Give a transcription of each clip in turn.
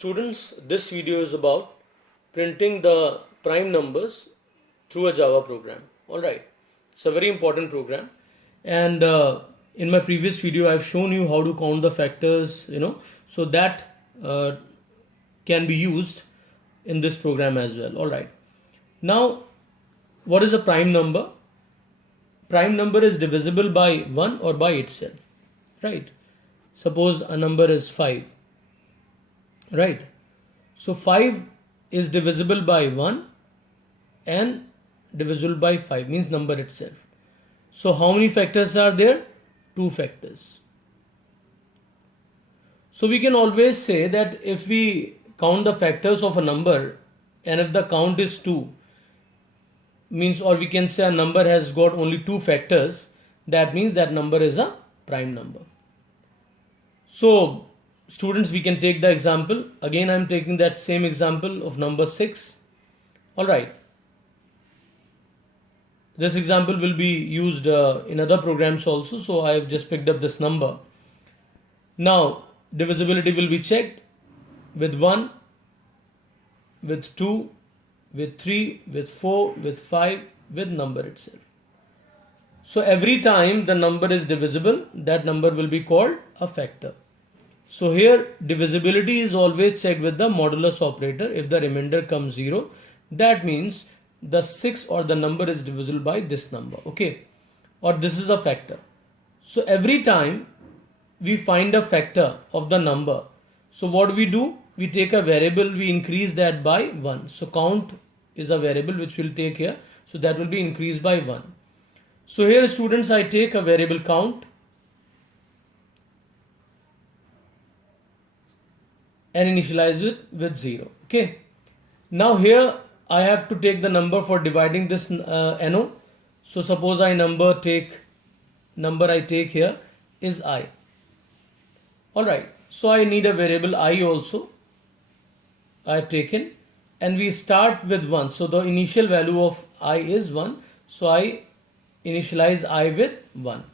Students, this video is about printing the prime numbers through a Java program. Alright, it's a very important program, and in my previous video I've shown you how to count the factors, so that can be used in this program as well. Alright, now what is a prime number? Prime number is divisible by 1 or by itself, right? Suppose a number is 5, right? So 5 is divisible by 1 and divisible by 5 means number itself. So how many factors are there? 2 factors. So we can always say that if we count the factors of a number and if the count is 2, means, or we can say a number has got only 2 factors, that means that number is a prime number. So students, we can take the example. Again, I am taking that same example of number 6. Alright. This example will be used in other programs also. So I have just picked up this number. Now, divisibility will be checked with 1, with 2, with 3, with 4, with 5, with number itself. So every time the number is divisible, that number will be called a factor. So here divisibility is always checked with the modulus operator. If the remainder comes 0, that means the 6 or the number is divisible by this number, okay? Or this is a factor. So every time we find a factor of the number, so what do? We take a variable, we increase that by 1. So count is a variable which we'll take here. So that will be increased by 1. So here students, I take a variable count and initialize it with 0. Okay. Now here I have to take the number for dividing this NO. So suppose number I take here is I. Alright. So I need a variable I also. I have taken, and we start with 1. So the initial value of I is 1. So I initialize I with 1.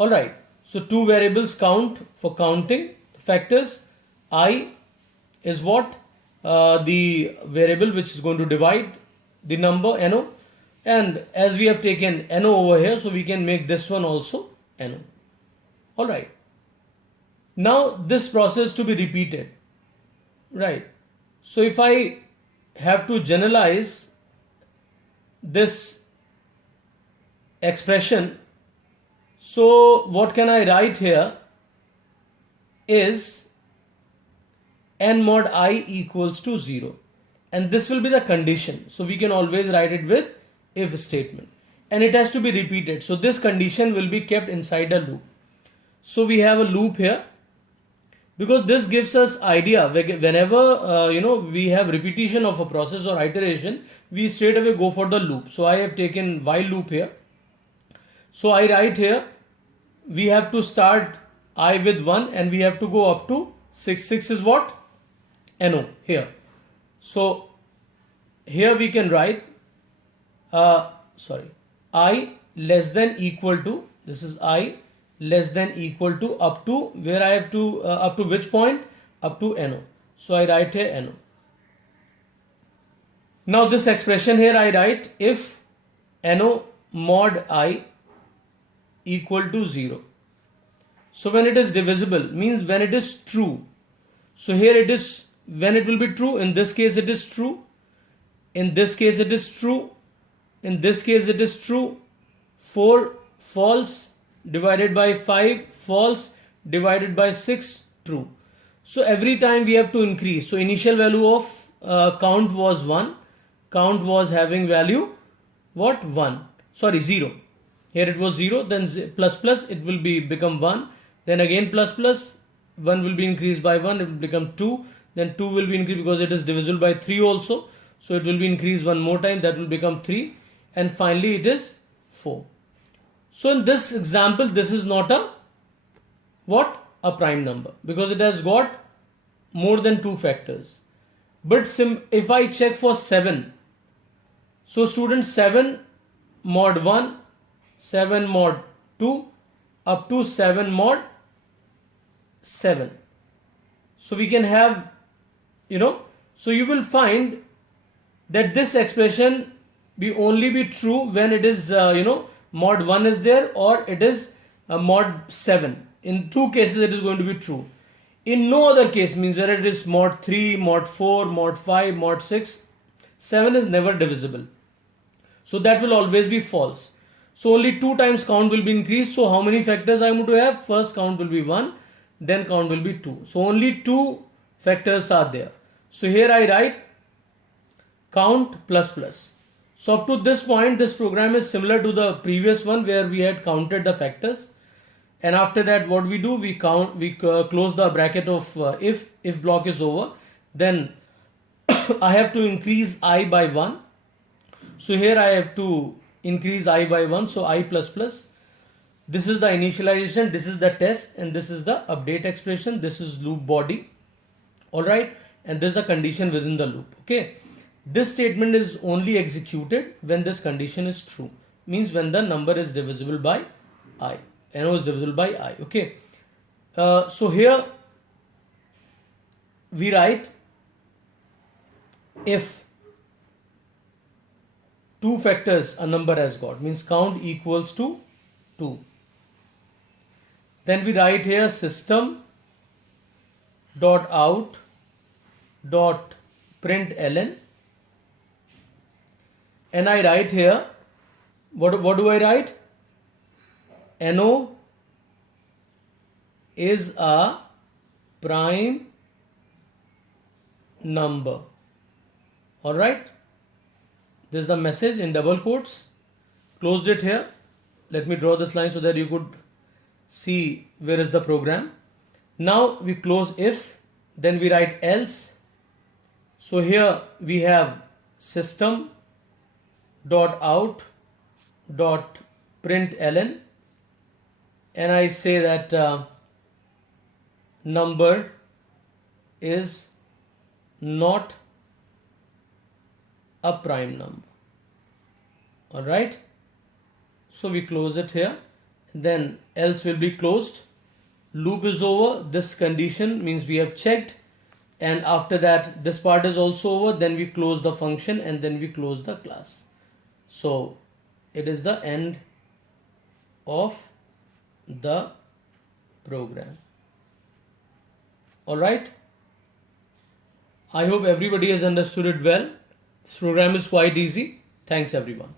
Alright. So 2 variables count for counting factors. I is what? The variable which is going to divide the number NO, and as we have taken NO over here, so we can make this one also NO. Alright. Now this process to be repeated, right? So if I have to generalize this expression, so what can I write here is n mod I equals to 0, and this will be the condition. So we can always write it with if statement, and it has to be repeated. So this condition will be kept inside a loop. So we have a loop here, because this gives us idea whenever we have repetition of a process or iteration, we straight away go for the loop. So I have taken while loop here. So I write here, we have to start I with 1 and we have to go up to 6. 6 is what? NO here. So here we can write I less than equal to, this is I less than equal to up to, where I have to up to which point? Up to NO. So I write here NO. Now this expression here I write if NO mod I equal to 0. So when it is divisible means when it is true. So here it is when it will be true. In this case it is true. In this case it is true. In this case it is true. 4 false, divided by 5 false, divided by 6 true. So every time we have to increase. So initial value of count was 1. Count was having value what? 1. Sorry, 0. Here it was 0, then plus plus, it will become 1. Then again plus plus, 1 will be increased by 1, it will become 2. Then 2 will be increased because it is divisible by 3 also. So it will be increased one more time, that will become 3. And finally it is 4. So in this example, this is not a what? A prime number, because it has got more than 2 factors. But if I check for 7, so students, 7 mod 1, 7 mod 2, up to 7 mod 7. So we can have so you will find that this expression be only be true when it is mod 1 is there, or it is mod 7. In two cases it is going to be true. In no other case, means whether it is mod 3, mod 4, mod 5, mod 6, 7 is never divisible. So that will always be false. So only 2 times count will be increased. So how many factors I am going to have? First count will be 1, then count will be 2. So only 2 factors are there. So here I write count plus plus. So up to this point, this program is similar to the previous one where we had counted the factors. And after that, what we do, we close the bracket of if block is over, then I have to increase I by 1. So here I have to increase I by 1, so I plus plus. This is the initialization, this is the test, and this is the update expression, this is loop body. Alright, and this is a condition within the loop. Okay, this statement is only executed when this condition is true, means when the number is divisible by I. NO is divisible by I. Okay, so here we write if 2 factors a number has got, means count equals to 2. Then we write here system dot out dot println, and I write here, what do I write? NO is a prime number. Alright, this is the message in double quotes. Closed it here. Let me draw this line so that you could see where is the program. Now we close if, then we write else. So here we have system dot out dot println, and I say that number is not a prime number. Alright, so we close it here, then else will be closed. Loop is over, this condition means we have checked, and after that this part is also over, then we close the function and then we close the class. So it is the end of the program. Alright, I hope everybody has understood it well. This program is quite easy. Thanks everyone.